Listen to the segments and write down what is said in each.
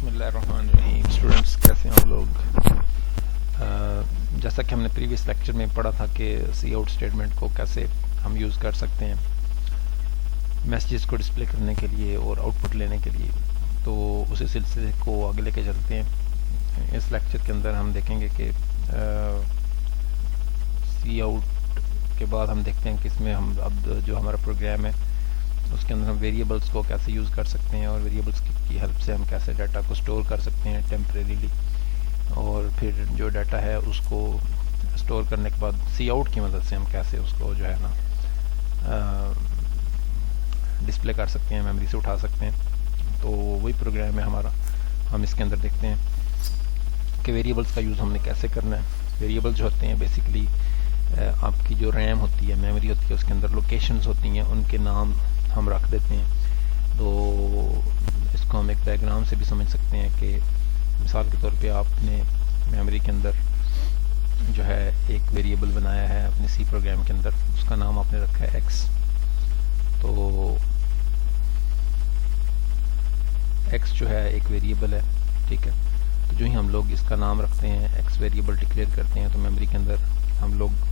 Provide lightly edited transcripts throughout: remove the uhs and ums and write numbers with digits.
بسم اللہ الرحمن الرحیم. اسٹوڈنٹس کیسے ہیں آپ لوگ؟ جیسا کہ ہم نے پریویس لیکچر میں پڑھا تھا کہ سی آؤٹ اسٹیٹمنٹ کو کیسے ہم یوز کر سکتے ہیں میسیجز کو ڈسپلے کرنے کے لیے اور آؤٹ پٹ لینے کے لیے. تو اسی سلسلے کو آگے لے کے چلتے ہیں. اس لیکچر کے اندر ہم دیکھیں گے کہ سی آؤٹ کے بعد ہم دیکھتے ہیں کہ اس میں ہم اب جو ہمارا پروگرام ہے اس کے اندر ہم ویریبلس کو کیسے یوز کر سکتے ہیں اور ویریبلس کی ہیلپ سے ہم کیسے ڈیٹا کو سٹور کر سکتے ہیں ٹیمپریریلی. اور پھر جو ڈیٹا ہے اس کو سٹور کرنے کے بعد سی آؤٹ کی مدد سے ہم کیسے اس کو جو ہے نا ڈسپلے کر سکتے ہیں, میموری سے اٹھا سکتے ہیں. تو وہی پروگرام ہے ہمارا. ہم اس کے اندر دیکھتے ہیں کہ ویریبلس کا یوز ہم نے کیسے کرنا ہے. ویریبل جو ہوتے ہیں بیسیکلی آپ کی جو ریم ہوتی ہے, میموری ہوتی ہے, اس کے اندر لوکیشنز ہوتی ہیں, ان کے نام ہم رکھ دیتے ہیں. تو اس کو ہم ایک ڈائیگرام سے بھی سمجھ سکتے ہیں کہ مثال کے طور پہ آپ نے میموری کے اندر جو ہے ایک ویریبل بنایا ہے اپنے سی پروگرام کے اندر, اس کا نام آپ نے رکھا ہے ایکس. تو ایکس جو ہے ایک ویریبل ہے, ٹھیک ہے. تو جو ہی ہم لوگ اس کا نام رکھتے ہیں, ایکس ویریبل ڈکلیئر کرتے ہیں, تو میموری کے اندر ہم لوگ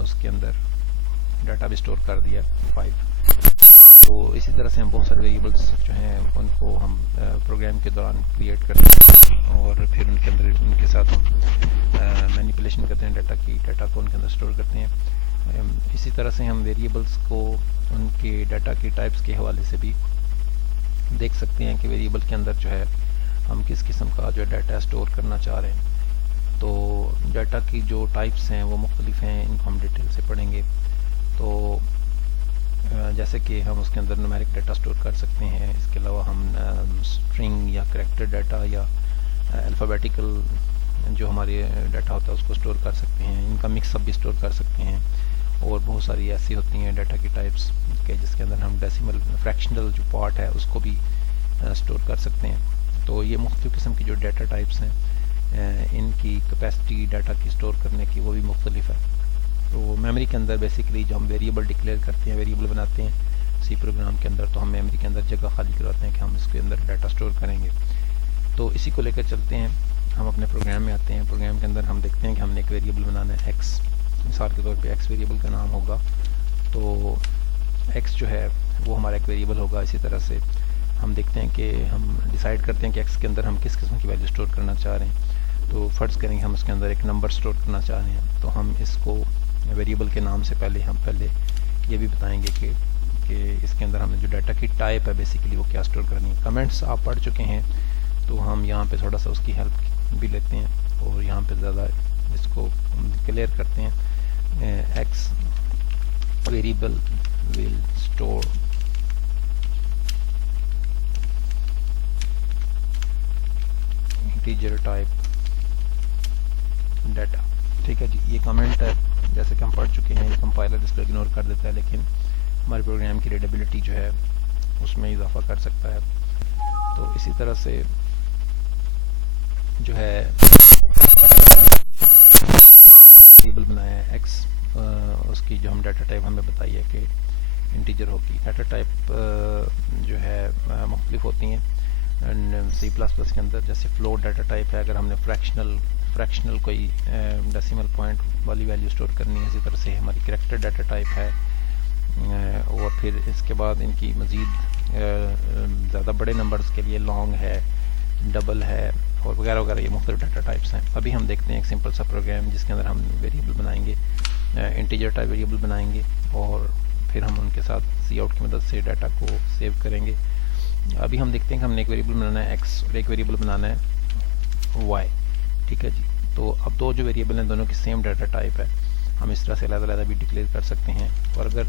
اس کے اندر ڈیٹا بھی سٹور کر دیا 5. تو اسی طرح سے ہم بہت سارے ویریبلس جو ہیں ان کو ہم پروگرام کے دوران کریٹ کرتے ہیں اور پھر ان کے اندر ان کے ساتھ ہم مینیپولیشن کرتے ہیں ڈیٹا کو ان کے اندر سٹور کرتے ہیں. اسی طرح سے ہم ویریبلس کو ان کے ڈیٹا کی ٹائپس کے حوالے سے بھی دیکھ سکتے ہیں کہ ویریبل کے اندر جو ہے ہم کس قسم کا جو ڈیٹا سٹور کرنا چاہ رہے ہیں. تو ڈیٹا کی جو ٹائپس ہیں وہ مختلف ہیں, ان کو ہم ڈیٹیل سے پڑھیں گے. تو جیسے کہ ہم اس کے اندر نومیرک ڈیٹا سٹور کر سکتے ہیں, اس کے علاوہ ہم اسٹرنگ یا کریکٹر ڈیٹا یا الفابیٹیکل جو ہمارے ڈیٹا ہوتا ہے اس کو سٹور کر سکتے ہیں. ان کا مکس اپ بھی سٹور کر سکتے ہیں. اور بہت ساری ایسی ہوتی ہیں ڈیٹا کی ٹائپس کہ جس کے اندر ہم ڈیسیمل فریکشنل جو پارٹ ہے اس کو بھی سٹور کر سکتے ہیں. تو یہ مختلف قسم کی جو ڈیٹا ٹائپس ہیں ان کی کیپیسٹی ڈیٹا کی سٹور کرنے کی وہ بھی مختلف ہے. تو میموری کے اندر بیسیکلی جو ہم ویریبل ڈکلیئر کرتے ہیں, ویریبل بناتے ہیں سی پروگرام کے اندر, تو ہم میموری کے اندر جگہ خالی کرواتے ہیں کہ ہم اس کے اندر ڈیٹا سٹور کریں گے. تو اسی کو لے کر چلتے ہیں, ہم اپنے پروگرام میں آتے ہیں. پروگرام کے اندر ہم دیکھتے ہیں کہ ہم نے ایک ویریبل بنانا ہے ایکس. مثال کے طور پہ ایکس ویریبل کا نام ہوگا. تو ایکس جو ہے وہ ہمارا ایک ویریبل ہوگا. اسی طرح سے ہم دیکھتے ہیں کہ ہم ڈیسائیڈ کرتے ہیں کہ ایکس کے اندر ہم کس قسم کی ویلیو سٹور کرنا چاہ رہے ہیں. تو فرض کریں کہ ہم اس کے اندر ایک نمبر سٹور کرنا چاہ رہے ہیں, تو ہم اس کو ویریبل کے نام سے پہلے یہ بھی بتائیں گے کہ اس کے اندر ہم نے جو ڈیٹا کی ٹائپ ہے بیسیکلی وہ کیا سٹور کرنی ہے. کمنٹس آپ پڑھ چکے ہیں, تو ہم یہاں پہ تھوڑا سا اس کی ہیلپ بھی لیتے ہیں اور یہاں پہ زیادہ اس کو کلیئر کرتے ہیں. ایکس ویریبل ول سٹور انٹیجر ٹائپ ڈیٹا. ٹھیک ہے جی, یہ کمنٹ ہے جیسے کہ ہم پڑھ چکے ہیں. یہ کمپائلر اس کو اگنور کر دیتا ہے, لیکن ہمارے پروگرام کی ریڈیبلٹی جو ہے اس میں اضافہ کر سکتا ہے. تو اسی طرح سے جو ہے ویریبل بنایا ہے ایکس, اس کی جو ہم ڈیٹا ٹائپ ہمیں بتائی ہے کہ انٹیجر ہوگی. ڈیٹا ٹائپ جو ہے مختلف ہوتی ہیں سی پلس پلس کے اندر. جیسے فلوٹ ڈیٹا ٹائپ ہے, اگر ہم نے فریکشنل کوئی ڈیسیمل پوائنٹ والی ویلیو سٹور کرنی ہے. اسی طرح سے ہماری کریکٹر ڈیٹا ٹائپ ہے, اور پھر اس کے بعد ان کی مزید زیادہ بڑے نمبرز کے لیے لانگ ہے, ڈبل ہے, اور وغیرہ وغیرہ. یہ مختلف ڈیٹا ٹائپس ہیں. ابھی ہم دیکھتے ہیں ایک سمپل سا پروگرام جس کے اندر ہم ویریبل بنائیں گے, انٹیجر ٹائپ ویریبل بنائیں گے, اور پھر ہم ان کے ساتھ سی آؤٹ کی مدد سے ڈیٹا کو سیو کریں گے. ابھی ہم دیکھتے ہیں کہ ہم نے ایک ویریبل بنانا ہے ایکس اور ایک ویریبل بنانا ہے وائی. ٹھیک ہے جی. تو اب دو جو ویریبل ہیں دونوں کی سیم ڈیٹا ٹائپ ہے. ہم اس طرح سے علیحدہ علیحدہ بھی ڈکلیئر کر سکتے ہیں. اور اگر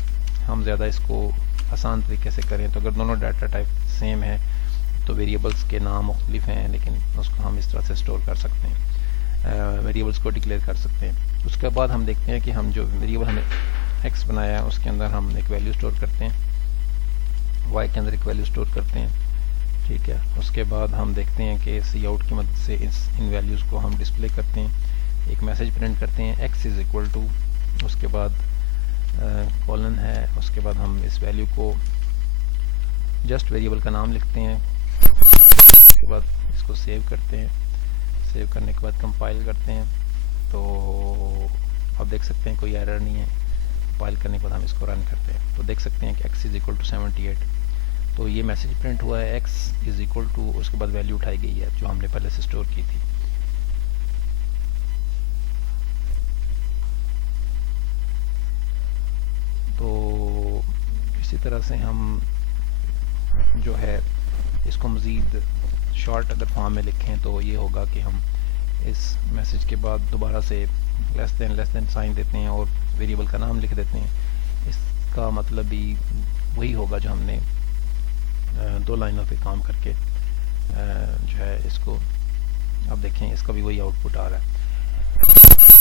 ہم زیادہ اس کو آسان طریقے سے کریں تو اگر دونوں ڈیٹا ٹائپ سیم ہے تو ویریبلس کے نام مختلف ہیں, لیکن اس کو ہم اس طرح سے سٹور کر سکتے ہیں, ویریبلس کو ڈکلیئر کر سکتے ہیں. اس کے بعد ہم دیکھتے ہیں کہ ہم جو ویریبل ہمیں ایکس بنایا ہے اس کے اندر ہم ایک ویلیو سٹور کرتے ہیں. وائی کے اندر ایک ویلیو اسٹور کرتے ہیں. ٹھیک ہے, اس کے بعد ہم دیکھتے ہیں کہ سی آؤٹ کی مدد سے ان ویلیوز کو ہم ڈسپلے کرتے ہیں. ایک میسج پرنٹ کرتے ہیں ایکس از اکول ٹو, اس کے بعد کولن ہے, اس کے بعد ہم اس ویلیو کو جسٹ ویریبل کا نام لکھتے ہیں. اس کے بعد اس کو سیو کرتے ہیں. سیو کرنے کے بعد کمپائل کرتے ہیں. تو اب دیکھ سکتے ہیں کوئی ایرر نہیں ہے. کمپائل کرنے کے بعد ہم اس کو رن کرتے ہیں تو دیکھ سکتے ہیں کہ ایکس از اکول ٹو 78. تو یہ میسج پرنٹ ہوا ہے ایکس از اکول ٹو, اس کے بعد ویلیو اٹھائی گئی ہے جو ہم نے پہلے سے اسٹور کی تھی. تو اسی طرح سے ہم جو ہے اس کو مزید شارٹ اگر فارم میں لکھیں تو یہ ہوگا کہ ہم اس میسج کے بعد دوبارہ سے لیس دین سائن دیتے ہیں اور ویریبل کا نام لکھ دیتے ہیں. اس کا مطلب بھی وہی ہوگا جو ہم نے 2 لائنوں پہ کام کر کے جو ہے اس کو, اب دیکھیں اس کا بھی وہی آؤٹ پٹ آ رہا ہے.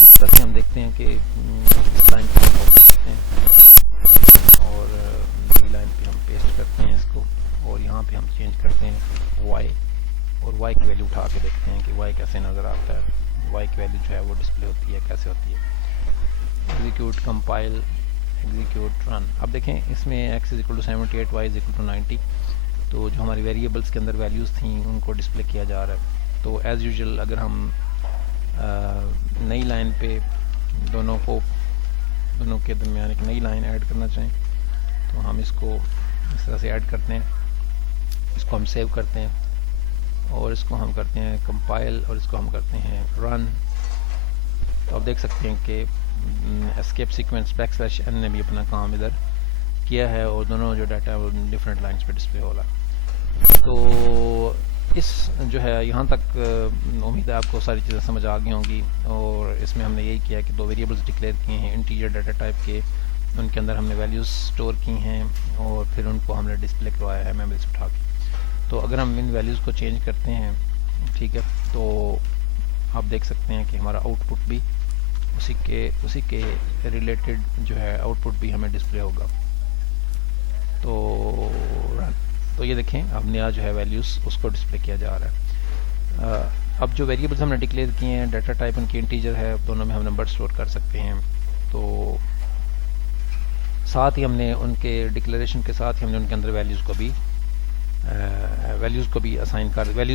اس طرح سے ہم دیکھتے ہیں کہ اس لائن پہ ہم کرتے ہیں اور نئی لائن پہ ہم پیسٹ کرتے ہیں اس کو, اور یہاں پہ ہم چینج کرتے ہیں وائی, اور وائی کی ویلیو اٹھا کے دیکھتے ہیں کہ وائی کیسے نظر آتا ہے. وائی کی ویلیو جو ہے وہ ڈسپلے ہوتی ہے, کیسے ہوتی ہے. Execute, compile, execute, run. اب دیکھیں اس میں X is equal to 78, Y is equal to 90. تو جو ہماری ویریبلس کے اندر ویلیوز تھیں ان کو ڈسپلے کیا جا رہا ہے. تو ایز یوزول اگر ہم نئی لائن پہ دونوں کے درمیان ایک نئی لائن ایڈ کرنا چاہیں تو ہم اس کو اس طرح سے ایڈ کرتے ہیں. اس کو ہم سیو کرتے ہیں اور اس کو ہم کرتے ہیں کمپائل اور اس کو ہم کرتے ہیں رن. تو آپ دیکھ سکتے ہیں کہ اسکیپ سیکوینس \n نے بھی اپنا کام ادھر کیا ہے اور دونوں جو ڈاٹا ہے وہ ڈفرینٹ لائنس پہ ڈسپلے ہو رہا ہے. تو اس جو ہے یہاں تک امید ہے آپ کو ساری چیزیں سمجھ آ گئی ہوں گی. اور اس میں ہم نے یہی کیا کہ 2 ویریبلس ڈکلیئر کیے ہیں انٹیجر ڈاٹا ٹائپ کے, ان کے اندر ہم نے ویلیوز اسٹور کی ہیں اور پھر ان کو ہم نے ڈسپلے کروایا ہے میموری سے اٹھا کے. تو اگر ہم ان ویلیوز کو چینج کرتے ہیں, ٹھیک ہے, تو آپ دیکھ سکتے ہیں کہ ہمارا آؤٹ پٹ بھی اسی کے ریلیٹڈ جو ہے آؤٹ پٹ بھی ہمیں ڈسپلے ہوگا. تو یہ دیکھیں اب نیا جو ہے ویلیوز اس کو ڈسپلے کیا جا رہا ہے. اب جو ویریبلز ہم نے ڈکلیئر کیے ہیں ڈاٹا ٹائپ ان کی انٹیجر ہے, دونوں میں ہم نمبر اسٹور کر سکتے ہیں. تو ساتھ ہی ہم نے ان کے ڈکلیریشن کے ساتھ ہی ہم نے ان کے اندر ویلیوز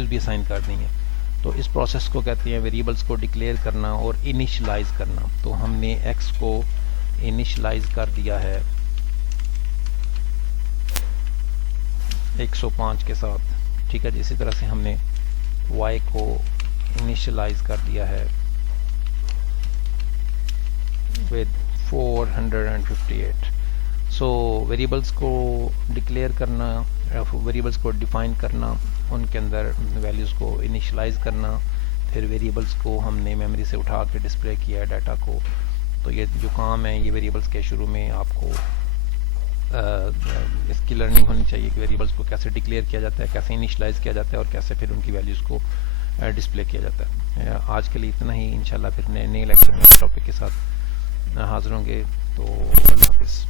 بھی اسائن کر دی ہیں. تو اس پروسیس کو کہتے ہیں ویریبلز کو ڈکلیئر کرنا اور انیشلائز کرنا. تو ہم نے ایکس کو انیشلائز کر دیا ہے 105 کے ساتھ, ٹھیک ہے جی. اسی طرح سے ہم نے وائی کو انیشلائز کر دیا ہے with 458. سو ویریبلز کو ڈکلیئر کرنا, ویریبلز کو ڈیفائن کرنا, ان کے اندر ویلیوز کو انیشلائز کرنا, پھر ویریبلز کو ہم نے میموری سے اٹھا کے ڈسپلے کیا ہے ڈاٹا کو. تو یہ جو کام ہے یہ ویریبلز کے شروع میں آپ کو اس کی لرننگ ہونی چاہیے کہ ویریبلز کو کیسے ڈکلیئر کیا جاتا ہے, کیسے انیشلائز کیا جاتا ہے اور کیسے پھر ان کی ویلیوز کو ڈسپلے کیا جاتا ہے. آج کے لیے اتنا ہی. انشاءاللہ پھر نئے لیکچر میں ٹاپک کے ساتھ حاضر ہوں گے. تو اللہ حافظ.